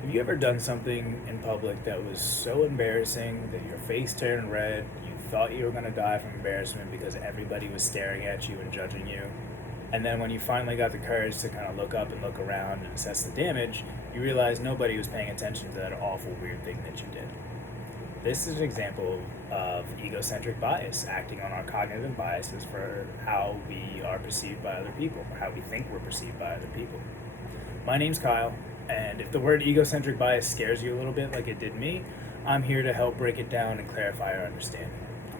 Have you ever done something in public that was so embarrassing that your face turned red, you thought you were going to die from embarrassment because everybody was staring at you and judging you? And then when you finally got the courage to kind of look up and look around and assess the damage, you realized nobody was paying attention to that awful, weird thing that you did. This is an example of egocentric bias, acting on our cognitive biases for how we are perceived by other people, or how we think we're perceived by other people. My name's Kyle, and if the word egocentric bias scares you a little bit like it did me, I'm here to help break it down and clarify our understanding.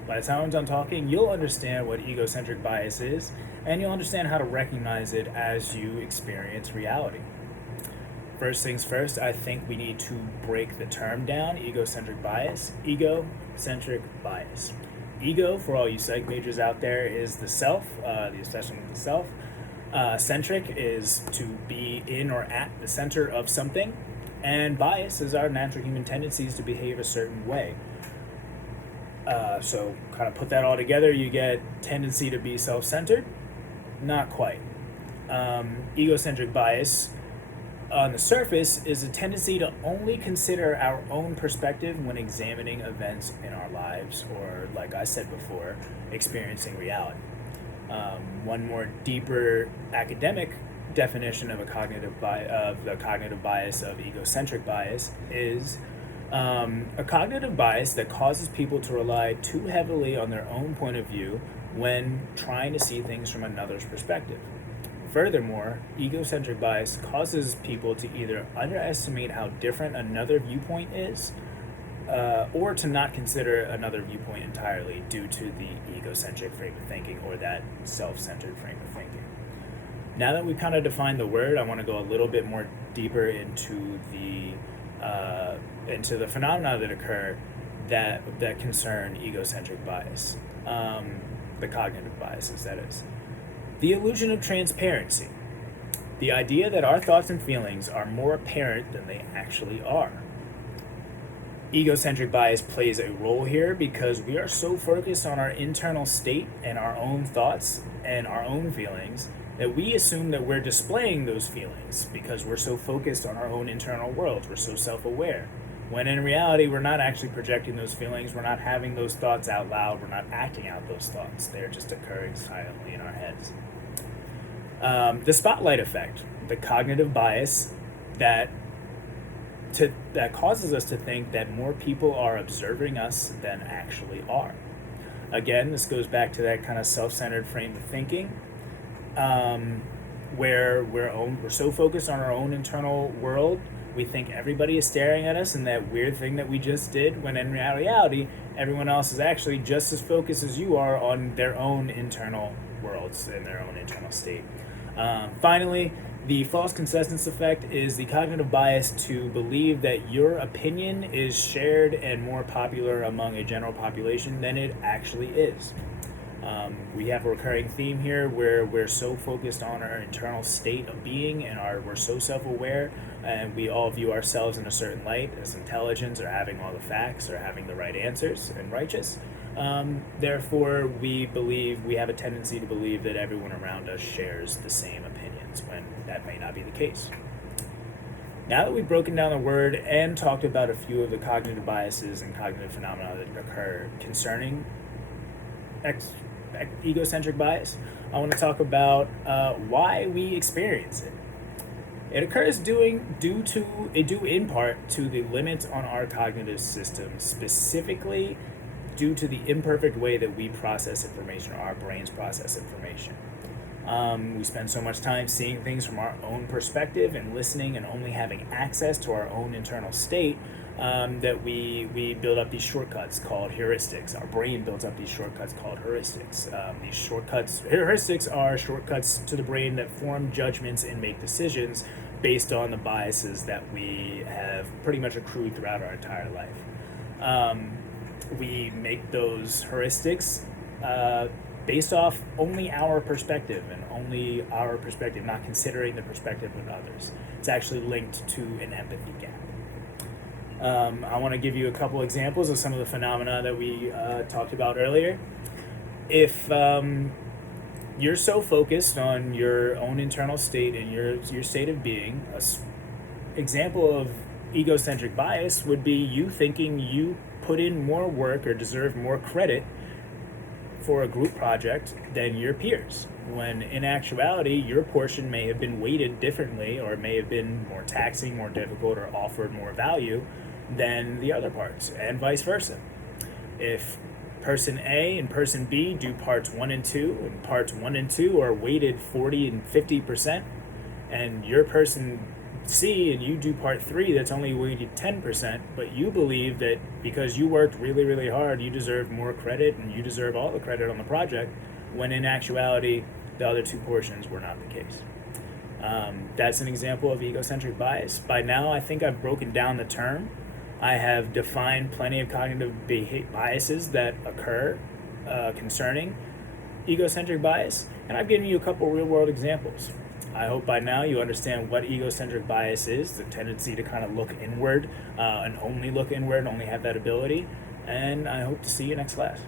By the time I'm done talking, you'll understand what egocentric bias is, and you'll understand how to recognize it as you experience reality. First things first, I think we need to break the term down, egocentric bias. Egocentric bias. Ego, for all you psych majors out there, is the self, the obsession with the self. Centric is to be in or at the center of something. And bias is our natural human tendencies to behave a certain way. So kind of put that all together, you get tendency to be self-centered. Not quite. Egocentric bias on the surface is a tendency to only consider our own perspective when examining events in our lives, or, like I said before, experiencing reality. One more deeper academic definition of the cognitive bias of egocentric bias is a cognitive bias that causes people to rely too heavily on their own point of view when trying to see things from another's perspective. Furthermore, egocentric bias causes people to either underestimate how different another viewpoint is, or to not consider another viewpoint entirely due to the egocentric frame of thinking or that self-centered frame of thinking. Now that we've kind of defined the word, I want to go a little bit more deeper into the phenomena that occur that concern egocentric bias, the cognitive biases, that is. The illusion of transparency. The idea that our thoughts and feelings are more apparent than they actually are. Egocentric bias plays a role here because we are so focused on our internal state and our own thoughts and our own feelings that we assume that we're displaying those feelings because we're so focused on our own internal worlds, we're so self-aware. When in reality, we're not actually projecting those feelings, we're not having those thoughts out loud, we're not acting out those thoughts, they're just occurring silently in our heads. The spotlight effect, the cognitive bias that causes us to think that more people are observing us than actually are. Again, this goes back to that kind of self-centered frame of thinking, where we're so focused on our own internal world, we think everybody is staring at us and that weird thing that we just did, when in reality, everyone else is actually just as focused as you are on their own internal worlds and their own internal state. Finally, the false consensus effect is the cognitive bias to believe that your opinion is shared and more popular among a general population than it actually is. We have a recurring theme here where we're so focused on our internal state of being and we're so self-aware, and we all view ourselves in a certain light as intelligent or having all the facts or having the right answers and righteous. Therefore, we have a tendency to believe that everyone around us shares the same opinions when that may not be the case. Now that we've broken down the word and talked about a few of the cognitive biases and cognitive phenomena that occur concerning egocentric bias, I want to talk about why we experience it. It occurs due in part to the limits on our cognitive system, specifically due to the imperfect way that we process information, or our brains process information. We spend so much time seeing things from our own perspective and listening and only having access to our own internal state that we build up these shortcuts called heuristics. Our brain builds up these shortcuts called heuristics. Heuristics are shortcuts to the brain that form judgments and make decisions based on the biases that we have pretty much accrued throughout our entire life. We make those heuristics based off only our perspective and only our perspective, not considering the perspective of others. It's actually linked to an empathy gap. I want to give you a couple examples of some of the phenomena that we talked about earlier. If you're so focused on your own internal state and your state of being, example of egocentric bias would be you thinking you put in more work or deserve more credit for a group project than your peers, when in actuality your portion may have been weighted differently, or may have been more taxing, more difficult, or offered more value than the other parts, and vice versa. If person A and person B do parts 1 and 2, and parts 1 and 2 are weighted 40 and 50%, and your person C and you do part 3 that's only weighted 10%, but you believe that because you worked really, really hard, you deserve more credit and you deserve all the credit on the project, when in actuality, the other two portions were not the case. That's an example of egocentric bias. By now, I think I've broken down the term. I have defined plenty of cognitive biases that occur concerning egocentric bias, and I've given you a couple real-world examples. I hope by now you understand what egocentric bias is, the tendency to kind of look inward and only look inward, only have that ability, and I hope to see you next class.